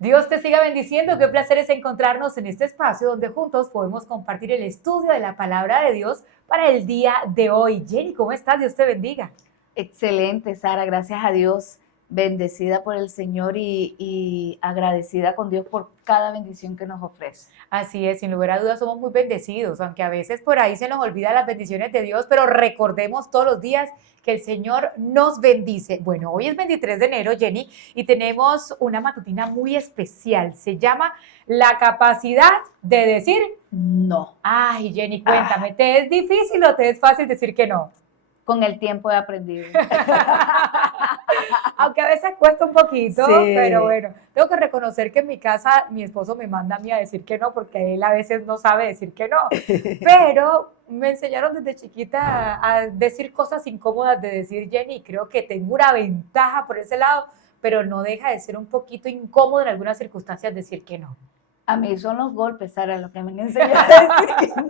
Dios te siga bendiciendo. Qué placer es encontrarnos en este espacio donde juntos podemos compartir el estudio de la palabra de Dios para el día de hoy. Jenny, ¿cómo estás? Dios te bendiga. Excelente, Sara, gracias a Dios, bendecida por el Señor y agradecida con Dios por cada bendición que nos ofrece. Así es, sin lugar a dudas somos muy bendecidos, aunque a veces por ahí se nos olvidan las bendiciones de Dios, pero recordemos todos los días que el Señor nos bendice. Bueno, hoy es 23 de enero, Jenny, y tenemos una matutina muy especial. Se llama La capacidad de decir No. ay, Jenny, cuéntame, ¿te es difícil o te es fácil decir que no? Con el tiempo he aprendido. Aunque a veces cuesta un poquito, Sí. pero bueno, tengo que reconocer que en mi casa mi esposo me manda a mí a decir que no, porque él a veces no sabe decir que no, pero me enseñaron desde chiquita a decir cosas incómodas de decir Jenny, y creo que tengo una ventaja por ese lado, pero no deja de ser un poquito incómodo en algunas circunstancias decir que no. A mí son los golpes, Sara, lo que me han enseñado a decir que no.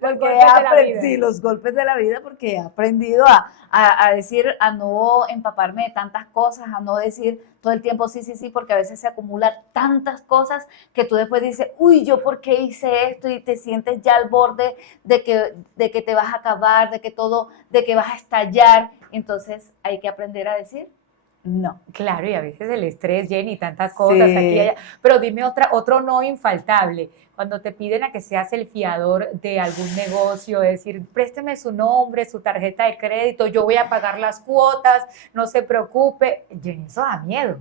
Los Porque golpes de la vida. sí, los golpes de la vida, porque he aprendido a decir, a no empaparme de tantas cosas, a no decir todo el tiempo sí, sí, sí, porque a veces se acumulan tantas cosas que tú después dices, uy, ¿yo por qué hice esto? Y te sientes ya al borde de que te vas a acabar, de que vas a estallar. Entonces hay que aprender a decir no. Claro, y a veces el estrés, Jenny, tantas cosas Sí. aquí y allá. Pero dime otro no infaltable. Cuando te piden a que seas el fiador de algún negocio, es decir, présteme su nombre, su tarjeta de crédito, yo voy a pagar las cuotas, no se preocupe. Jenny, eso da miedo.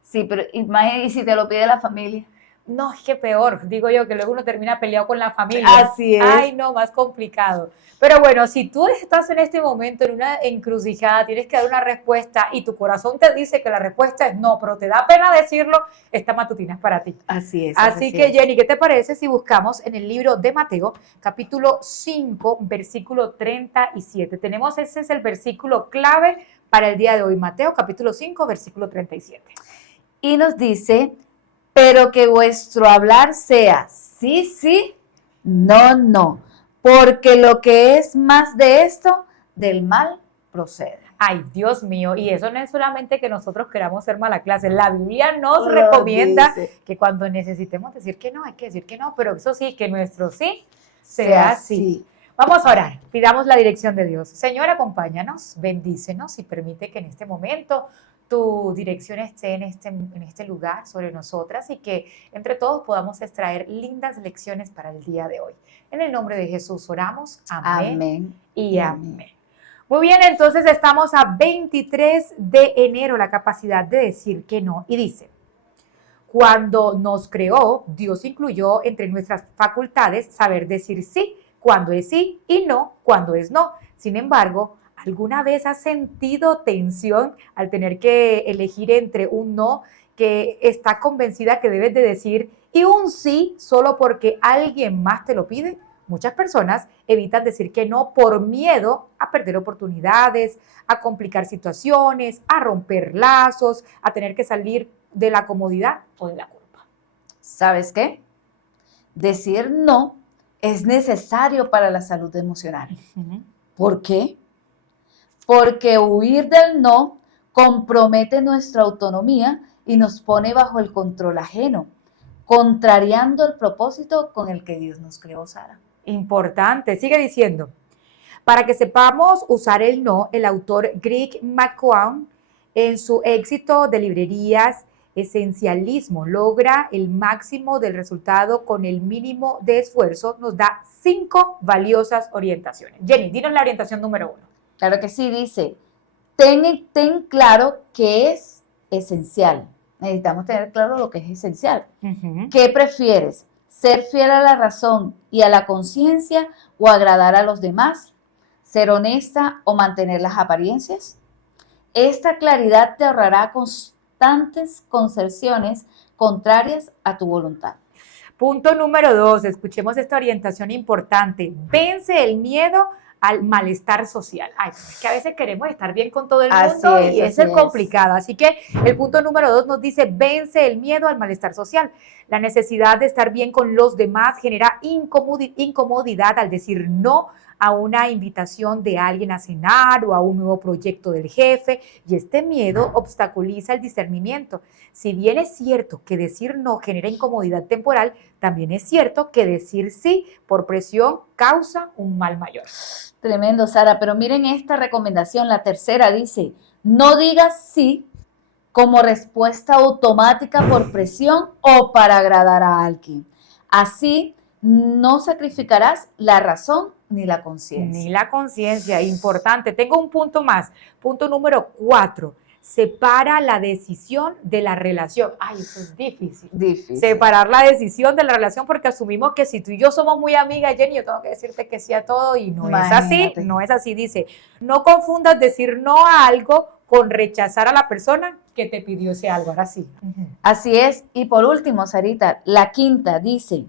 Sí, pero imagínate, y si te lo pide la familia. No, es que peor, digo yo, que luego uno termina peleado con la familia. Así es. Ay, no, más complicado. Pero bueno, si tú estás en este momento en una encrucijada, tienes que dar una respuesta y tu corazón te dice que la respuesta es no, pero te da pena decirlo, esta matutina es para ti. Así es. Así que, Jenny, ¿qué te parece si buscamos en el libro de Mateo, capítulo 5, versículo 37? Ese es el versículo clave para el día de hoy. Mateo, capítulo 5, versículo 37. Y nos dice, pero que vuestro hablar sea sí, sí, no, no, porque lo que es más de esto, del mal procede. Ay, Dios mío, y eso no es solamente que nosotros queramos ser mala clase, la Biblia nos Lo recomienda dice. que cuando necesitemos decir que no, hay que decir que no, pero eso sí, que nuestro sí sea sí. Vamos a orar, pidamos la dirección de Dios. Señor, acompáñanos, bendícenos y permite que en este momento tu dirección esté en este lugar sobre nosotras y que entre todos podamos extraer lindas lecciones para el día de hoy. En el nombre de Jesús oramos. Amén, Amén y amén. Muy bien, entonces estamos a 23 de enero, la capacidad de decir que no. Y dice, cuando nos creó, Dios incluyó entre nuestras facultades saber decir sí cuando es sí y no cuando es no. Sin embargo, ¿alguna vez has sentido tensión al tener que elegir entre un no que está convencida que debes de decir y un sí solo porque alguien más te lo pide? Muchas personas evitan decir que no por miedo a perder oportunidades, a complicar situaciones, a romper lazos, a tener que salir de la comodidad o de la culpa. ¿Sabes qué? Decir no es necesario para la salud emocional. ¿Por qué? Porque huir del no compromete nuestra autonomía y nos pone bajo el control ajeno, contrariando el propósito con el que Dios nos creó, Sara. Importante, sigue diciendo. Para que sepamos usar el no, el autor Greg McKeown, en su éxito de librerías Esencialismo, logra el máximo del resultado con el mínimo de esfuerzo, nos da 5 valiosas orientaciones. Jenny, dinos la orientación número 1. Claro que sí, dice, ten claro qué es esencial. Necesitamos tener claro lo que es esencial. ¿Qué prefieres? ¿Ser fiel a la razón y a la conciencia o agradar a los demás? ¿Ser honesta o mantener las apariencias? Esta claridad te ahorrará constantes concesiones contrarias a tu voluntad. Punto número 2, escuchemos esta orientación importante. Vence el miedo al malestar social. Ay, es que a veces queremos estar bien con todo el mundo y eso es complicado. Así que el punto número 2 nos dice, vence el miedo al malestar social. La necesidad de estar bien con los demás genera incomodidad al decir no a una invitación de alguien a cenar o a un nuevo proyecto del jefe, y este miedo obstaculiza el discernimiento. Si bien es cierto que decir no genera incomodidad temporal, también es cierto que decir sí por presión causa un mal mayor. Tremendo, Sara, pero miren esta recomendación, la tercera dice, no digas sí como respuesta automática por presión o para agradar a alguien. Así no sacrificarás la razón ni la conciencia. Ni la conciencia, importante. Tengo un punto más, punto número 4. Separa la decisión de la relación. Ay, eso es difícil. Difícil. Separar la decisión de la relación, porque asumimos que si tú y yo somos muy amigas, Jenny, yo tengo que decirte que sí a todo, y no es así, no es así. Dice, no confundas decir no a algo con rechazar a la persona que te pidió ese algo. Ahora sí. Así es. Y por último, Sarita, la quinta dice,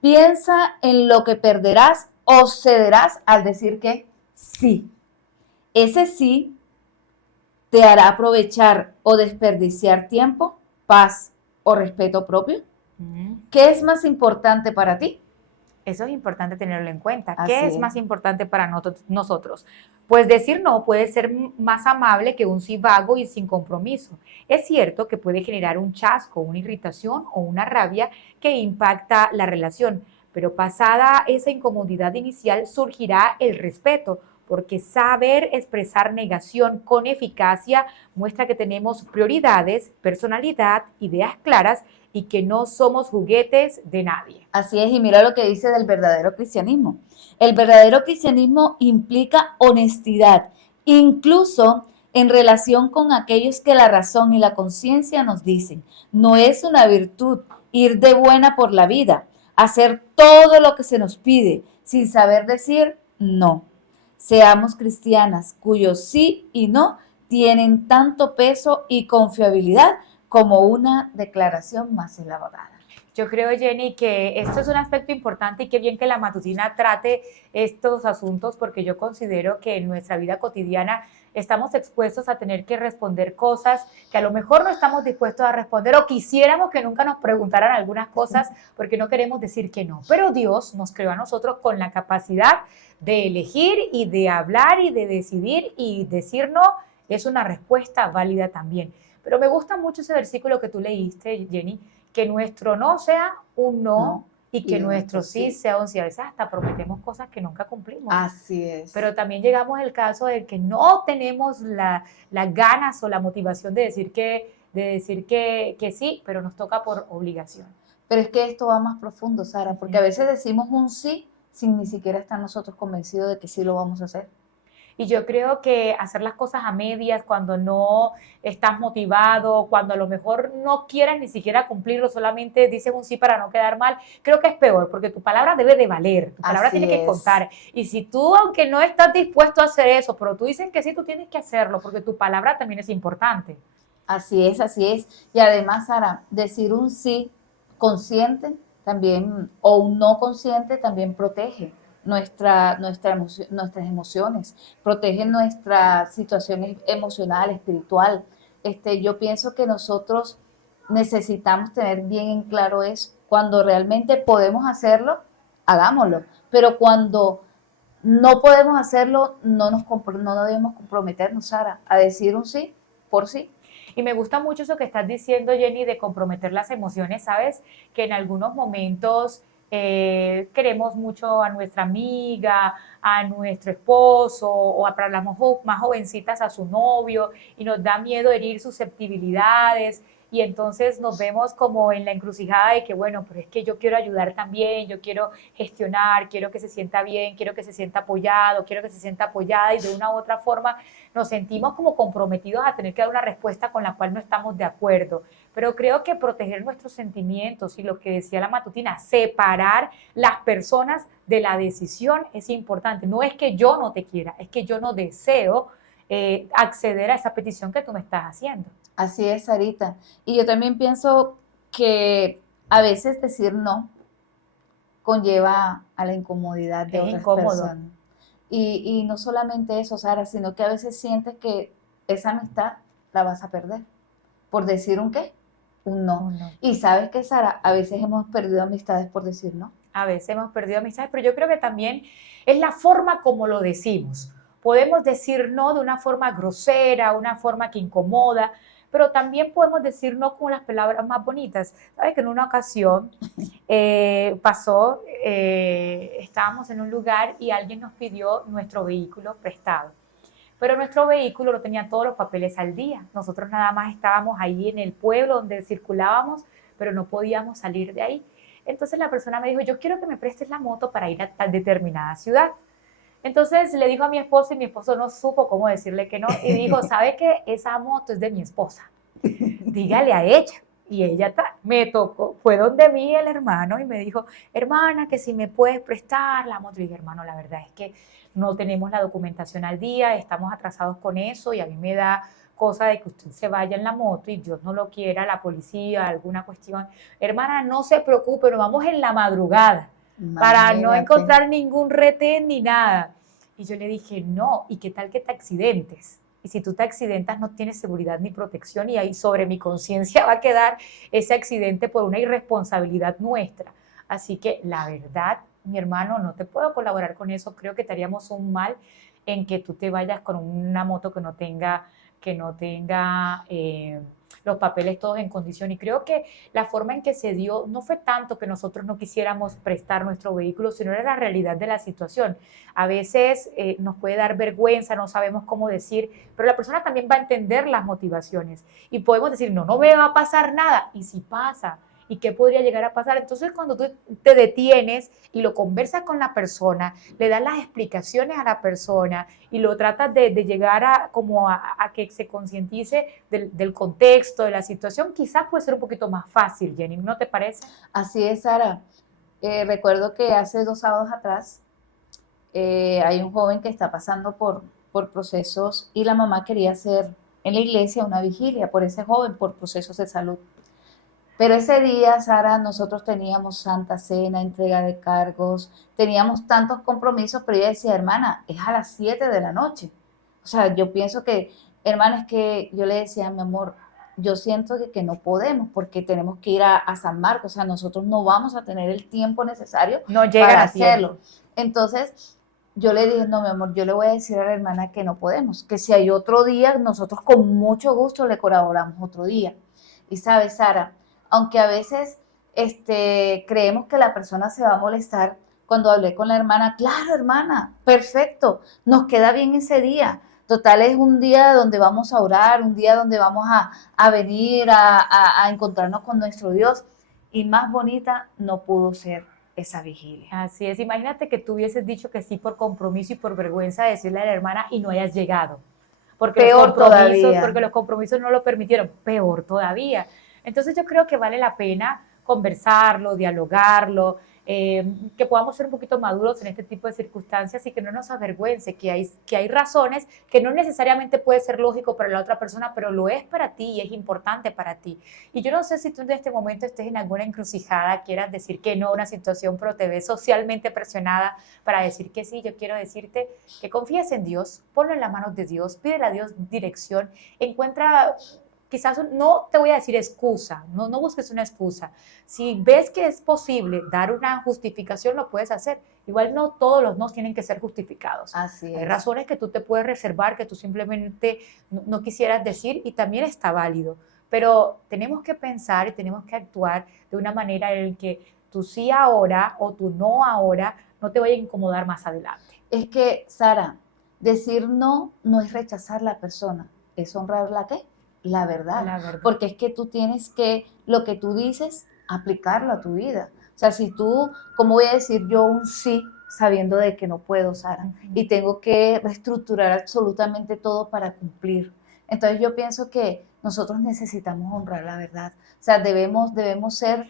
piensa en lo que perderás o cederás al decir que sí. Ese sí te hará aprovechar o desperdiciar tiempo, paz o respeto propio. ¿Qué es más importante para ti? Eso es importante tenerlo en cuenta. Así ¿Qué es más importante para nosotros? Pues decir no puede ser más amable que un sí vago y sin compromiso. Es cierto que puede generar un chasco, una irritación o una rabia que impacta la relación, pero pasada esa incomodidad inicial surgirá el respeto, porque saber expresar negación con eficacia muestra que tenemos prioridades, personalidad, ideas claras y que no somos juguetes de nadie. Así es, y mira lo que dice del verdadero cristianismo. El verdadero cristianismo implica honestidad, incluso en relación con aquellos que la razón y la conciencia nos dicen. No es una virtud ir de buena por la vida, hacer todo lo que se nos pide, sin saber decir no. Seamos cristianas cuyos sí y no tienen tanto peso y confiabilidad como una declaración más elaborada. Yo creo, Jenny, que esto es un aspecto importante y qué bien que la matutina trate estos asuntos, porque yo considero que en nuestra vida cotidiana estamos expuestos a tener que responder cosas que a lo mejor no estamos dispuestos a responder, o quisiéramos que nunca nos preguntaran algunas cosas porque no queremos decir que no. Pero Dios nos creó a nosotros con la capacidad de elegir y de hablar y de decidir, y decir no es una respuesta válida también. Pero me gusta mucho ese versículo que tú leíste, Jenny, que nuestro no sea un no, y que nuestro sí sea un sí. A veces hasta prometemos cosas que nunca cumplimos. Así es. Pero también llegamos al caso de que no tenemos las ganas o la motivación de decir que sí, pero nos toca por obligación. Pero es que esto va más profundo, Sara, porque a veces decimos un sí sin ni siquiera estar nosotros convencidos de que sí lo vamos a hacer. Y yo creo que hacer las cosas a medias, cuando no estás motivado, cuando a lo mejor no quieras ni siquiera cumplirlo, solamente dices un sí para no quedar mal, creo que es peor, porque tu palabra debe de valer, tu palabra tiene que contar. Y si tú, aunque no estás dispuesto a hacer eso, pero tú dices que sí, tú tienes que hacerlo, porque tu palabra también es importante. Así es, así es. Y además, Sara, decir un sí consciente también, o un no consciente también protege nuestras emociones, protege nuestra situación emocional, espiritual. Yo pienso que nosotros necesitamos tener bien en claro eso. Cuando realmente podemos hacerlo, hagámoslo. Pero cuando no podemos hacerlo, no debemos comprometernos, Sara, a decir un sí por sí. Y me gusta mucho eso que estás diciendo, Jenny, de comprometer las emociones. Sabes que en algunos momentos queremos mucho a nuestra amiga, a nuestro esposo, o para las más jovencitas a su novio, y nos da miedo herir susceptibilidades, y entonces nos vemos como en la encrucijada de que, bueno, pero es que yo quiero ayudar también, yo quiero gestionar, quiero que se sienta bien, quiero que se sienta apoyado, quiero que se sienta apoyada, y de una u otra forma nos sentimos como comprometidos a tener que dar una respuesta con la cual no estamos de acuerdo. Pero creo que proteger nuestros sentimientos, y lo que decía la matutina, separar las personas de la decisión es importante. No es que yo no te quiera, es que yo no deseo acceder a esa petición que tú me estás haciendo. Así es, Sarita. Y yo también pienso que a veces decir no conlleva a la incomodidad de otras personas. Y no solamente eso, Sara, sino que a veces sientes que esa amistad la vas a perder por decir un qué, un no. Y sabes que, Sara, a veces hemos perdido amistades por decir no. A veces hemos perdido amistades, pero yo creo que también es la forma como lo decimos. Podemos decir no de una forma grosera, una forma que incomoda, pero también podemos decir no con las palabras más bonitas. ¿Sabes que en una ocasión pasó, estábamos en un lugar y alguien nos pidió nuestro vehículo prestado? Pero nuestro vehículo no tenía todos los papeles al día. Nosotros nada más estábamos ahí en el pueblo donde circulábamos, pero no podíamos salir de ahí. Entonces la persona me dijo, yo quiero que me prestes la moto para ir a tal determinada ciudad. Entonces le dijo a mi esposo y mi esposo no supo cómo decirle que no y dijo, ¿sabe qué? Esa moto es de mi esposa. Dígale a ella. Y ella me tocó, fue donde mí el hermano y me dijo, hermana, que si me puedes prestar la moto. Y dije, hermano, la verdad es que no tenemos la documentación al día, estamos atrasados con eso y a mí me da cosa de que usted se vaya en la moto y Dios no lo quiera, la policía, alguna cuestión. Hermana, no se preocupe, nos vamos en la madrugada para no Imagínate. encontrar ningún retén ni nada. Y yo le dije, no, ¿y qué tal que te accidentes? Y si tú te accidentas no tienes seguridad ni protección y ahí sobre mi conciencia va a quedar ese accidente por una irresponsabilidad nuestra. Así que la verdad, mi hermano, no te puedo colaborar con eso. Creo que te haríamos un mal en que tú te vayas con una moto que no tenga los papeles todos en condición. Y creo que la forma en que se dio no fue tanto que nosotros no quisiéramos prestar nuestro vehículo, sino era la realidad de la situación. A veces nos puede dar vergüenza, no sabemos cómo decir, pero la persona también va a entender las motivaciones y podemos decir, no, no me va a pasar nada, y si pasa, ¿y qué podría llegar a pasar? Entonces, cuando tú te detienes y lo conversas con la persona, le das las explicaciones a la persona y lo tratas de llegar a que se concientice del contexto, de la situación, quizás puede ser un poquito más fácil, Jenny, ¿no te parece? Así es, Sara. Recuerdo que hace 2 sábados atrás hay un joven que está pasando por procesos y la mamá quería hacer en la iglesia una vigilia por ese joven, por procesos de salud. Pero ese día, Sara, nosotros teníamos Santa Cena, entrega de cargos, teníamos tantos compromisos, pero ella decía, hermana, es a las 7 de la noche. O sea, yo pienso que, hermana, es que yo le decía, mi amor, yo siento que no podemos porque tenemos que ir a San Marcos, o sea, nosotros no vamos a tener el tiempo necesario No llegan para a tiempo. hacerlo. Entonces, yo le dije, no, mi amor, yo le voy a decir a la hermana que no podemos, que si hay otro día, nosotros con mucho gusto le colaboramos otro día. Y sabes, Sara, aunque a veces creemos que la persona se va a molestar, cuando hablé con la hermana, claro, hermana, perfecto, nos queda bien ese día. Total, es un día donde vamos a orar, un día donde vamos a venir a encontrarnos con nuestro Dios. Y más bonita no pudo ser esa vigilia. Así es, imagínate que tú hubieses dicho que sí por compromiso y por vergüenza de decirle a la hermana y no hayas llegado. Peor todavía. Porque los compromisos no lo permitieron, peor todavía. Entonces yo creo que vale la pena conversarlo, dialogarlo, que podamos ser un poquito maduros en este tipo de circunstancias y que no nos avergüence, que hay razones que no necesariamente puede ser lógico para la otra persona, pero lo es para ti y es importante para ti. Y yo no sé si tú en este momento estés en alguna encrucijada, quieras decir que no a una situación, pero te ves socialmente presionada para decir que sí. Yo quiero decirte que confíes en Dios, ponlo en las manos de Dios, pídele a Dios dirección, encuentra quizás, no te voy a decir excusa, no busques una excusa. Si ves que es posible dar una justificación, lo puedes hacer. Igual no todos los no tienen que ser justificados. Así es. Hay razones que tú te puedes reservar, que tú simplemente no quisieras decir y también está válido. Pero tenemos que pensar y tenemos que actuar de una manera en la que tu sí ahora o tu no ahora no te vaya a incomodar más adelante. Es que, Sara, decir no no es rechazar a la persona, es honrar la ¿qué? La verdad. La verdad. Porque es que tú tienes que, lo que tú dices, aplicarlo a tu vida. O sea, si tú, ¿cómo voy a decir yo un sí sabiendo de que no puedo, Sara? Y tengo que reestructurar absolutamente todo para cumplir. Entonces yo pienso que nosotros necesitamos honrar la verdad. O sea, debemos ser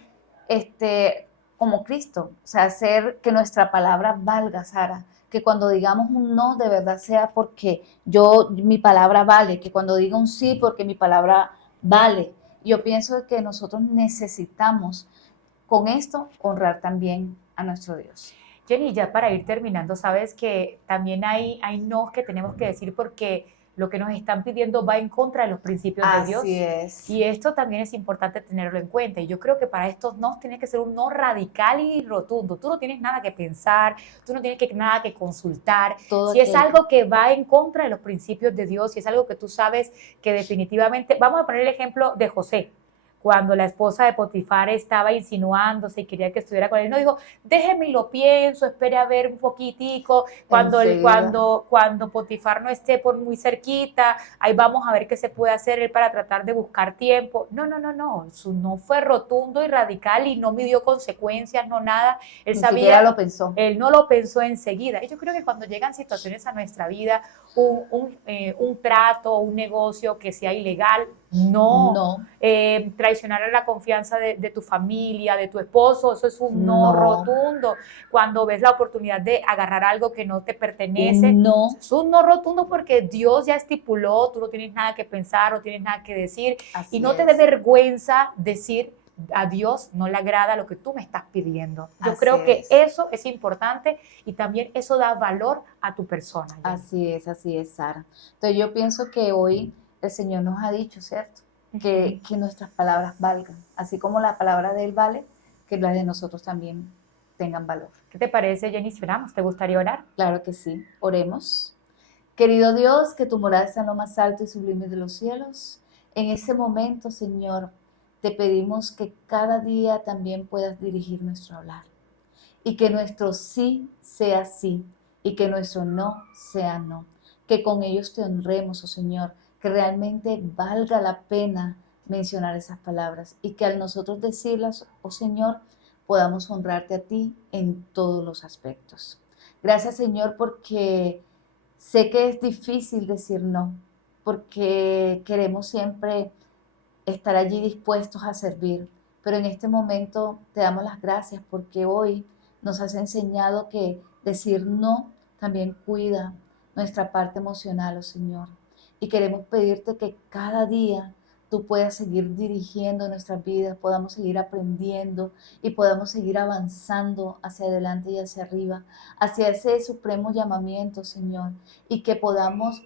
como Cristo. O sea, hacer que nuestra palabra valga, Sara. Que cuando digamos un no, de verdad sea porque mi palabra vale, que cuando diga un sí, porque mi palabra vale. Yo pienso que nosotros necesitamos con esto honrar también a nuestro Dios. Jenny, ya para ir terminando, sabes que también hay no que tenemos que decir porque lo que nos están pidiendo va en contra de los principios de Dios. Así es. Y esto también es importante tenerlo en cuenta. Y yo creo que para estos no tiene que ser un no radical y rotundo. Tú no tienes nada que pensar, tú no tienes nada que consultar. Todo Si es aquello. algo que va en contra de los principios de Dios, si es algo que tú sabes que definitivamente, vamos a poner el ejemplo de José. Cuando la esposa de Potifar estaba insinuándose y quería que estuviera con él, no dijo, déjeme y lo pienso, espere a ver un poquitico, Enseguida. cuando Potifar no esté por muy cerquita, ahí vamos a ver qué se puede hacer él para tratar de buscar tiempo. No, su no fue rotundo y radical y no midió consecuencias, no nada. Él Ni sabía, siquiera lo pensó. él no lo pensó enseguida. Y yo creo que cuando llegan situaciones a nuestra vida, un trato, un negocio que sea ilegal, no. Traicionar a la confianza de tu familia, de tu esposo, eso es un no rotundo. Cuando ves la oportunidad de agarrar algo que no te pertenece, No. es un no rotundo porque Dios ya estipuló, tú no tienes nada que pensar, no tienes nada que decir. Así y no te es. dé vergüenza decir, a Dios no le agrada lo que tú me estás pidiendo. Yo Así creo que es. eso es importante y también eso da valor a tu persona. Así es, Sara. Entonces yo pienso que hoy el Señor nos ha dicho, ¿cierto? Que nuestras palabras valgan, así como la palabra de Él vale, que las de nosotros también tengan valor. ¿Qué te parece, Jenny, si oramos? ¿Te gustaría orar? Claro que sí, oremos. Querido Dios, que tu morada está en lo más alto y sublime de los cielos, en ese momento, Señor, te pedimos que cada día también puedas dirigir nuestro hablar y que nuestro sí sea sí y que nuestro no sea no, que con ellos te honremos, oh Señor, que realmente valga la pena mencionar esas palabras y que al nosotros decirlas, oh Señor, podamos honrarte a ti en todos los aspectos. Gracias, Señor, porque sé que es difícil decir no, porque queremos siempre estar allí dispuestos a servir, pero en este momento te damos las gracias porque hoy nos has enseñado que decir no también cuida nuestra parte emocional, oh Señor. Y queremos pedirte que cada día tú puedas seguir dirigiendo nuestras vidas, podamos seguir aprendiendo y podamos seguir avanzando hacia adelante y hacia arriba, hacia ese supremo llamamiento, Señor, y que podamos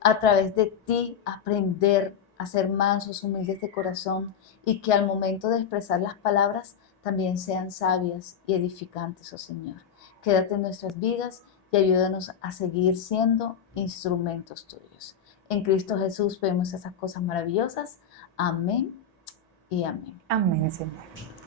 a través de ti aprender a ser mansos, humildes de corazón y que al momento de expresar las palabras también sean sabias y edificantes, oh Señor. Quédate en nuestras vidas y ayúdanos a seguir siendo instrumentos tuyos. En Cristo Jesús vemos esas cosas maravillosas. Amén y amén. Amén, Señor.